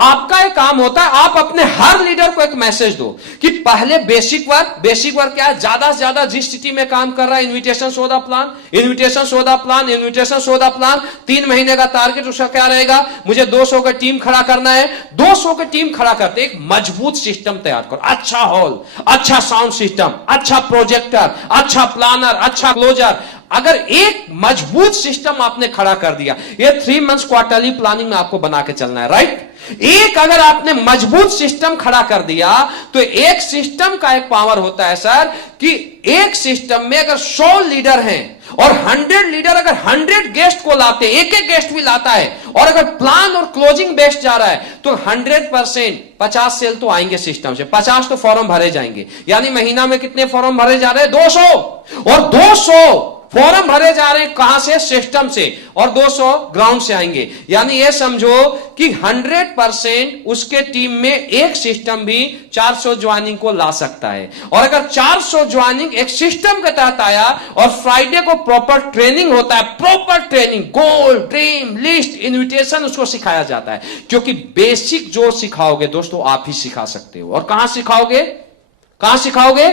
आपका एक काम होता है, आप अपने हर लीडर को एक मैसेज दो कि पहले बेसिक वर्क क्या है, ज्यादा से ज्यादा जिस सिटी में काम कर रहा है, invitation show the plan, invitation show the plan, invitation show the plan. 3 महीने का टारगेट उसका क्या रहेगा, मुझे 200 का टीम खड़ा करना है। 200 का टीम खड़ा करते एक मजबूत सिस्टम तैयार करो, अच्छा हॉल, अच्छा साउंड सिस्टम, अच्छा प्रोजेक्टर, अच्छा प्लानर, अच्छा क्लोजर। अगर एक मजबूत सिस्टम आपने खड़ा कर दिया, ये 3 मंथ्स क्वार्टरली प्लानिंग में आपको बना के चलना है, राइट। एक अगर आपने मजबूत सिस्टम खड़ा कर दिया तो एक सिस्टम का एक पावर होता है सर कि एक सिस्टम में अगर 100 लीडर हैं और 100 लीडर अगर 100 गेस्ट को लाते, एक एक गेस्ट भी लाता है, और अगर प्लान और क्लोजिंग बेस्ड जा रहा है तो 100% 50 सेल तो आएंगे सिस्टम से, 50 तो फॉर्म भरे जाएंगे। यानी महीना में कितने फॉर्म भरे जा रहे हैं, 200, और 200 फॉर्म भरे जा रहे हैं कहां से, सिस्टम से, और 200 ग्राउंड से आएंगे। यानी ये समझो कि 100% उसके टीम में एक सिस्टम भी 400 ज्वाइनिंग को ला सकता है। और अगर 400 ज्वाइनिंग एक सिस्टम के तहत आया और फ्राइडे को प्रॉपर ट्रेनिंग होता है, प्रॉपर ट्रेनिंग, गोल, ड्रीम, लिस्ट, इन्विटेशन उसको सिखाया जाता है। क्योंकि बेसिक जो सिखाओगे दोस्तों आप ही सिखा सकते हो। और कहां सिखाओगे, कहां सिखाओगे,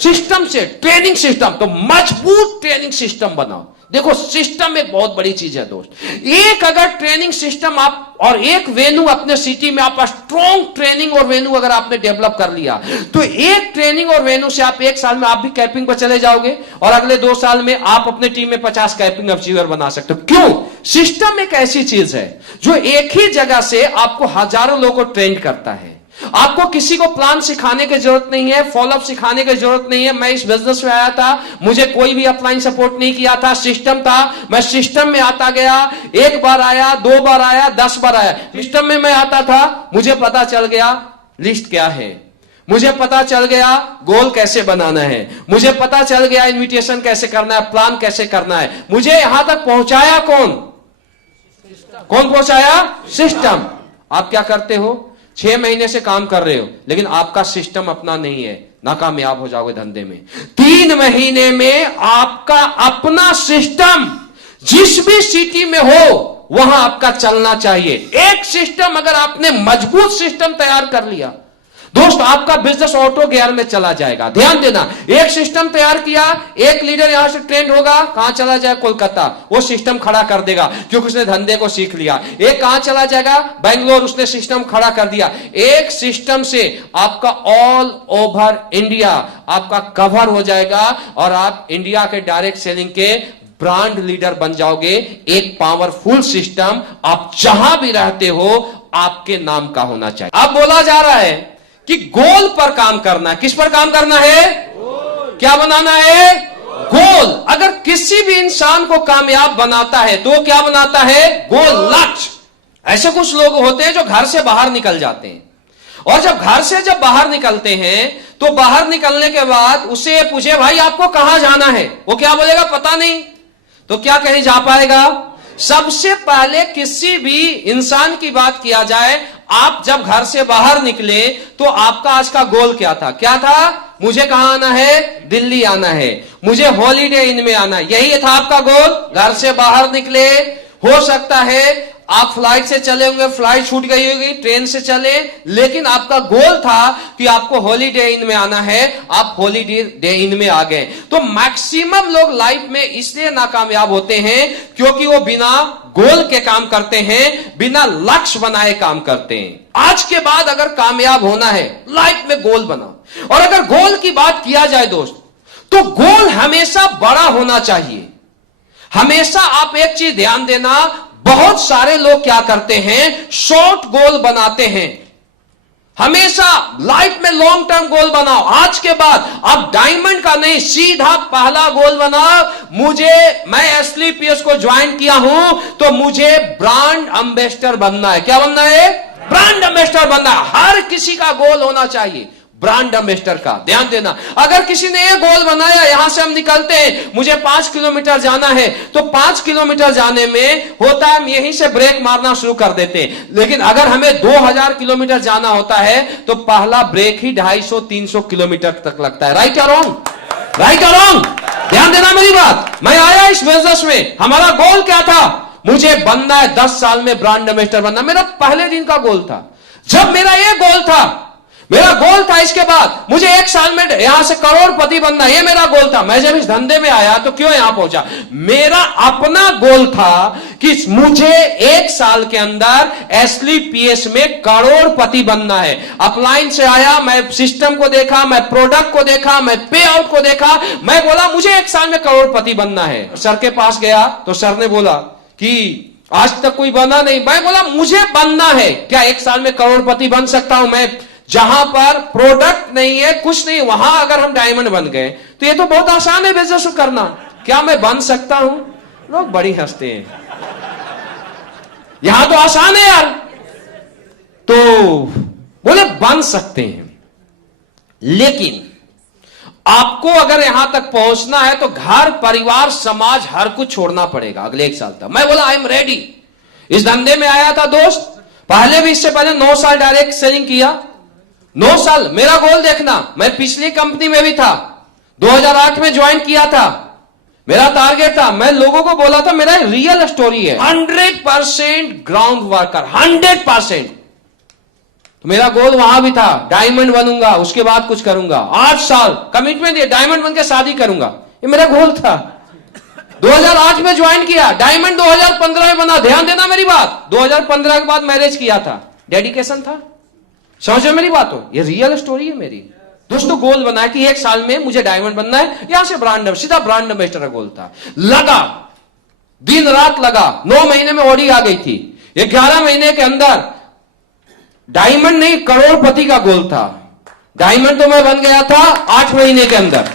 सिस्टम से, ट्रेनिंग सिस्टम। तो मजबूत ट्रेनिंग सिस्टम बनाओ। देखो सिस्टम एक बहुत बड़ी चीज है दोस्त। एक अगर ट्रेनिंग सिस्टम आप और एक वेन्यू अपने सिटी में, आप स्ट्रॉन्ग ट्रेनिंग और वेन्यू अगर आपने डेवलप कर लिया तो एक ट्रेनिंग और वेन्यू से आप 1 साल में आप भी कैंपिंग पर चले जाओगे और अगले 2 साल में आप अपने टीम में 50 कैंपिंग अचीवर बना सकते हो। क्यों, सिस्टम एक ऐसी चीज है जो एक ही जगह से आपको हजारों लोगों को ट्रेन करता है। आपको किसी को प्लान सिखाने की जरूरत नहीं है, फॉलोअप सिखाने की जरूरत नहीं है। मैं इस बिजनेस में आया था, मुझे कोई भी अपलाइन सपोर्ट नहीं किया था, सिस्टम था, मैं सिस्टम में आता गया। 1 बार आया, 2 बार आया, 10 बार आया, सिस्टम में मैं आता था, मुझे पता चल गया लिस्ट क्या है, मुझे पता चल गया गोल कैसे बनाना है, मुझे पता चल गया इन्विटेशन कैसे करना है, प्लान कैसे करना है। मुझे यहां तक पहुंचाया कौन, कौन पहुंचाया, सिस्टम। आप क्या करते हो, 6 महीने से काम कर रहे हो लेकिन आपका सिस्टम अपना नहीं है, नाकामयाब हो जाओगे धंधे में। 3 महीने में आपका अपना सिस्टम जिस भी सिटी में हो वहां आपका चलना चाहिए। एक सिस्टम अगर आपने मजबूत सिस्टम तैयार कर लिया दोस्त, आपका बिजनेस ऑटो गियर में चला जाएगा। ध्यान देना, एक सिस्टम तैयार किया, एक लीडर यहां से ट्रेंड होगा, कहां चला जाए, कोलकाता, वो सिस्टम खड़ा कर देगा क्योंकि उसने धंधे को सीख लिया। एक कहां चला जाएगा, बेंगलोर, उसने सिस्टम खड़ा कर दिया। एक सिस्टम से आपका ऑल ओवर इंडिया आपका कवर हो जाएगा और आप इंडिया के डायरेक्ट सेलिंग के ब्रांड लीडर बन जाओगे। एक पावरफुल सिस्टम आप जहां भी रहते हो आपके नाम का होना चाहिए। अब बोला जा रहा है कि गोल पर काम करना है। किस पर काम करना है, क्या बनाना है, गोल। अगर किसी भी इंसान को कामयाब बनाता है तो क्या बनाता है, गोल, लक्ष्य। ऐसे कुछ लोग होते हैं जो घर से बाहर निकल जाते हैं और जब घर से बाहर निकलते हैं तो बाहर निकलने के बाद उसे पूछे भाई आपको कहां जाना है, वो क्या बोलेगा, पता नहीं। तो क्या कहीं जा पाएगा। सबसे पहले किसी भी इंसान की बात किया जाए, आप जब घर से बाहर निकले तो आपका आज का गोल क्या था, क्या था, मुझे कहां आना है, दिल्ली आना है, मुझे हॉलीडे इन में आना है, यही था आपका गोल। घर से बाहर निकले, हो सकता है आप फ्लाइट से चले होंगे, फ्लाइट छूट गई होगी, ट्रेन से चले, लेकिन आपका गोल था कि आपको हॉलीडे इन में आना है, आप हॉलीडे इन में आ गए। तो मैक्सिमम लोग लाइफ में इसलिए नाकामयाब होते हैं क्योंकि वो बिना गोल के काम करते हैं, बिना लक्ष्य बनाए काम करते हैं। आज के बाद अगर कामयाब होना है लाइफ में गोल बनाओ। और अगर गोल की बात किया जाए दोस्त तो गोल हमेशा बड़ा होना चाहिए। हमेशा आप एक चीज ध्यान देना, बहुत सारे लोग क्या करते हैं, शॉर्ट गोल बनाते हैं। हमेशा लाइफ में लॉन्ग टर्म गोल बनाओ। आज के बाद आप डायमंड का नहीं, सीधा पहला गोल बनाओ, मैं एसलीपीएस को ज्वाइन किया हूं तो मुझे ब्रांड एम्बेसडर बनना है। क्या बनना है, ब्रांड एम्बेसडर बनना है। हर किसी का गोल होना चाहिए ब्रांड एम्बेसडर का। ध्यान देना, अगर किसी ने ये गोल बनाया, यहां से हम निकलते हैं, मुझे 5 किलोमीटर जाना है, तो 5 किलोमीटर जाने में होता है हम यहीं से ब्रेक मारना शुरू कर देते हैं। लेकिन अगर हमें 2000 किलोमीटर जाना होता है तो पहला ब्रेक ही 250-300 किलोमीटर तक लगता है। राइट और रॉन्ग, राइट और रॉन्ग, ध्यान देना मेरी बात। मैं आया इस बिजनेस में, हमारा गोल क्या था, मुझे बनना है 10 साल में ब्रांड एम्बेसडर बनना, मेरा पहले दिन का गोल था। जब मेरा ये गोल था, मेरा गोल था इसके बाद मुझे 1 साल में यहां से करोड़पति बनना, ये मेरा गोल था। मैं जब इस धंधे में आया तो क्यों यहां पहुंचा? मेरा अपना गोल था कि मुझे 1 साल के अंदर एसलीपीएस में करोड़पति बनना है। अपलाइन से आया, मैं सिस्टम को देखा, मैं प्रोडक्ट को देखा, मैं पे आउट को देखा, मैं बोला मुझे 1 साल में करोड़पति बनना है। सर के पास गया तो सर ने बोला कि आज तक कोई बना नहीं। मैं बोला मुझे बनना है। क्या 1 साल में करोड़पति बन सकता हूं मैं? जहां पर प्रोडक्ट नहीं है, कुछ नहीं, वहां अगर हम डायमंड बन गए तो ये तो बहुत आसान है बिजनेस करना। क्या मैं बन सकता हूं? लोग बड़ी हंसते हैं। यहां तो आसान है यार। तो बोले बन सकते हैं, लेकिन आपको अगर यहां तक पहुंचना है तो घर, परिवार, समाज, हर कुछ छोड़ना पड़ेगा अगले 1 साल तक। मैं बोला आई एम रेडी। इस धंधे में आया था दोस्त, पहले भी, इससे पहले 9 साल डायरेक्ट सेलिंग किया। 9 साल मेरा गोल देखना, मैं पिछली कंपनी में भी था, 2008 में ज्वाइन किया था। मेरा टारगेट था, मैं लोगों को बोला था मेरा रियल स्टोरी है, 100% ग्राउंड वर्कर, 100%। तो मेरा गोल वहां भी था, डायमंड बनूंगा, उसके बाद कुछ करूंगा। 8 साल कमिटमेंट दिया, डायमंड बन के शादी करूंगा, ये मेरा गोल था। 2008 में ज्वाइन किया, डायमंड 2015 में बना। ध्यान देना मेरी बात, 2015 के बाद मैरिज किया था, डेडिकेशन था। समझो मेरी बात हो, ये रियल स्टोरी है मेरी। दोस्तों गोल बना है कि 1 साल में मुझे डायमंड बनना है, यहां से ब्रांड, सीधा ब्रांड एम्बेसडर का गोल था। लगा, दिन रात लगा, 9 महीने में ऑडी आ गई थी। 11 महीने के अंदर डायमंड नहीं, करोड़पति का गोल था। डायमंड तो मैं बन गया था 8 महीने के अंदर,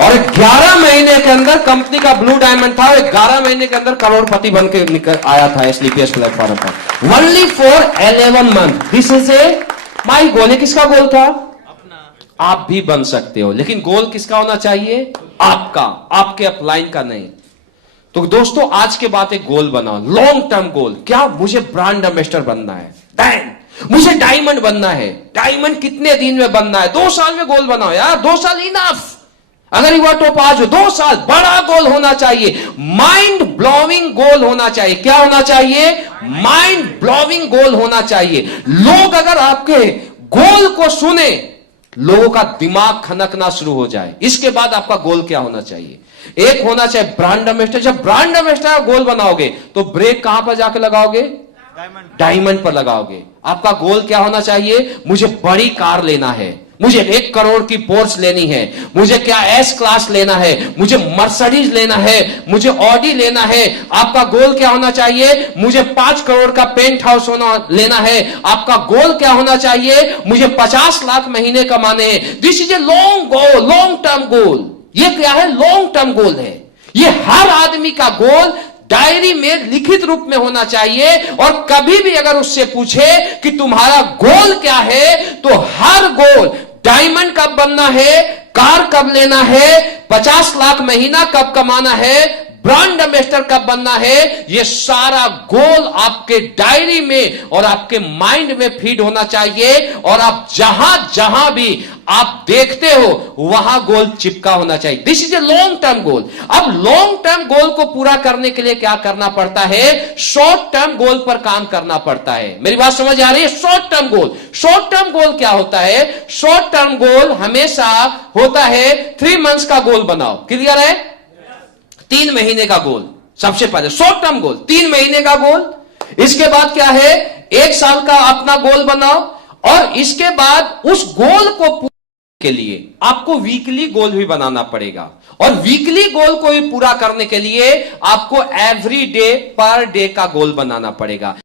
और 11 महीने के अंदर कंपनी का ब्लू डायमंड था, 11 महीने के अंदर करोड़पति बन के निकल आया था एसलीपीएस प्लेटफॉर्म पर। Only for 11 month. This is a my goal. है किसका गोल था? अपना। आप भी बन सकते हो, लेकिन गोल किसका होना चाहिए? आपका, आपके अपलाइन का नहीं। तो दोस्तों आज के बाद एक गोल बनाओ, लॉन्ग टर्म गोल। क्या? मुझे ब्रांड एम्बेसडर बनना है, मुझे डायमंड बनना है। डायमंड कितने दिन में बनना है? 2 साल में गोल बनाओ यार, 2 साल इनफ। अगर युवा टॉप आज हो, 2 साल, बड़ा गोल होना चाहिए, माइंड ब्लोविंग गोल होना चाहिए। क्या होना चाहिए? माइंड ब्लोविंग गोल होना चाहिए। लोग अगर आपके गोल को सुने, लोगों का दिमाग खनकना शुरू हो जाए। इसके बाद आपका गोल क्या होना चाहिए? एक होना चाहिए ब्रांड एम्बेसडर। जब ब्रांड एम्बेसडर का गोल बनाओगे तो ब्रेक कहां पर जाकर लगाओगे? डायमंड पर लगाओगे। आपका गोल क्या होना चाहिए? मुझे बड़ी कार लेना है, मुझे 1 करोड़ की पोर्स लेनी है, मुझे क्या एस क्लास लेना है, मुझे मर्सिडीज लेना है, मुझे ऑडी लेना है। आपका गोल क्या होना चाहिए? मुझे 5 करोड़ का पेंट हाउस लेना है। आपका गोल क्या होना चाहिए? मुझे 50 लाख महीने कमाने हैं। This is a long goal, long term goal. ये क्या है? लॉन्ग टर्म गोल है। ये हर आदमी का गोल डायरी में लिखित रूप में होना चाहिए। और कभी भी अगर उससे पूछे कि तुम्हारा गोल क्या है, तो हर गोल, डायमंड कब बनना है, कार कब लेना है, 50 लाख महीना कब कमाना है, ब्रांड एम्बेसडर कब बनना है, ये सारा गोल आपके डायरी में और आपके माइंड में फीड होना चाहिए। और आप जहां जहां भी आप देखते हो वहां गोल चिपका होना चाहिए। This is a long term goal. अब लॉन्ग टर्म गोल को पूरा करने के लिए क्या करना पड़ता है? शॉर्ट टर्म गोल पर काम करना पड़ता है। मेरी बात समझ आ रही है? Short term goal. Short term goal क्या होता है? शॉर्ट टर्म गोल हमेशा होता है 3 मंथ्स का गोल बनाओ। क्लियर है? 3 महीने का गोल सबसे पहले, शॉर्ट टर्म गोल 3 महीने का गोल। इसके बाद क्या है? 1 साल का अपना गोल बनाओ। और इसके बाद उस गोल को पूरा के लिए आपको वीकली गोल भी बनाना पड़ेगा। और वीकली गोल को भी पूरा करने के लिए आपको एवरी डे, पर डे का गोल बनाना पड़ेगा।